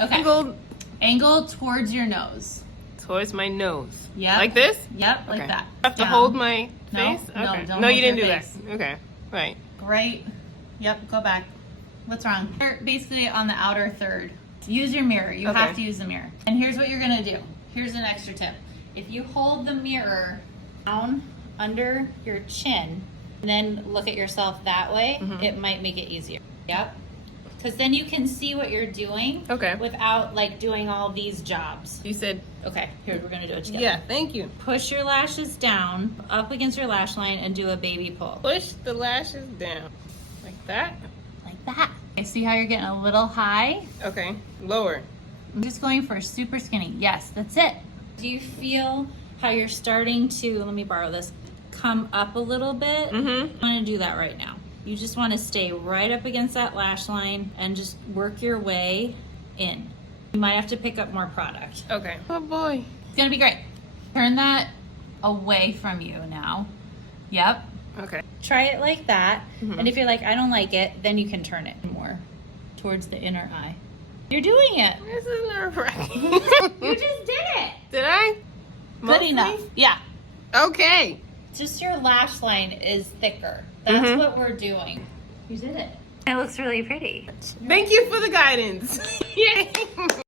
Okay. Angle towards your nose. Towards my nose. Yep. Like this? Yep, Okay. like that. I have to Down. hold my No, face? no, Okay. don't No, hold you didn't your do face. that. Okay. Right. Great. Yep, go back. What's wrong? You're basically on the outer third. Use your mirror. You have to use the mirror. And here's what you're gonna do. Here's an extra tip. If you hold the mirror down under your chin and then look at yourself that way, it might make it easier. Yep. Because then you can see what you're doing without like doing all these jobs. You said, Okay, here, we're gonna do it together. yeah, thank you. Push your lashes down up against your lash line and do a baby pull. Push the lashes down. Like that? Like that. Okay, see how you're getting a little high? Okay. Lower. I'm just going for super skinny. Yes, that's it. Do you feel how you're starting to, let me borrow this, come up a little bit? Mm-hmm. I want to do that right now. You just want to stay right up against that lash line and just work your way in. You might have to pick up more product. Okay. Oh boy. It's going to be great. Turn that away from you now. Yep. Okay. Try it like that. And if you're like, I don't like it, then you can turn it more towards the inner eye. You're doing it. This is nerve-wracking. You just did it. Did I? Good Mostly? enough. Yeah. Okay. Just your lash line is thicker. That's what we're doing. You did it. It looks really pretty. Thank you for the guidance. Yay.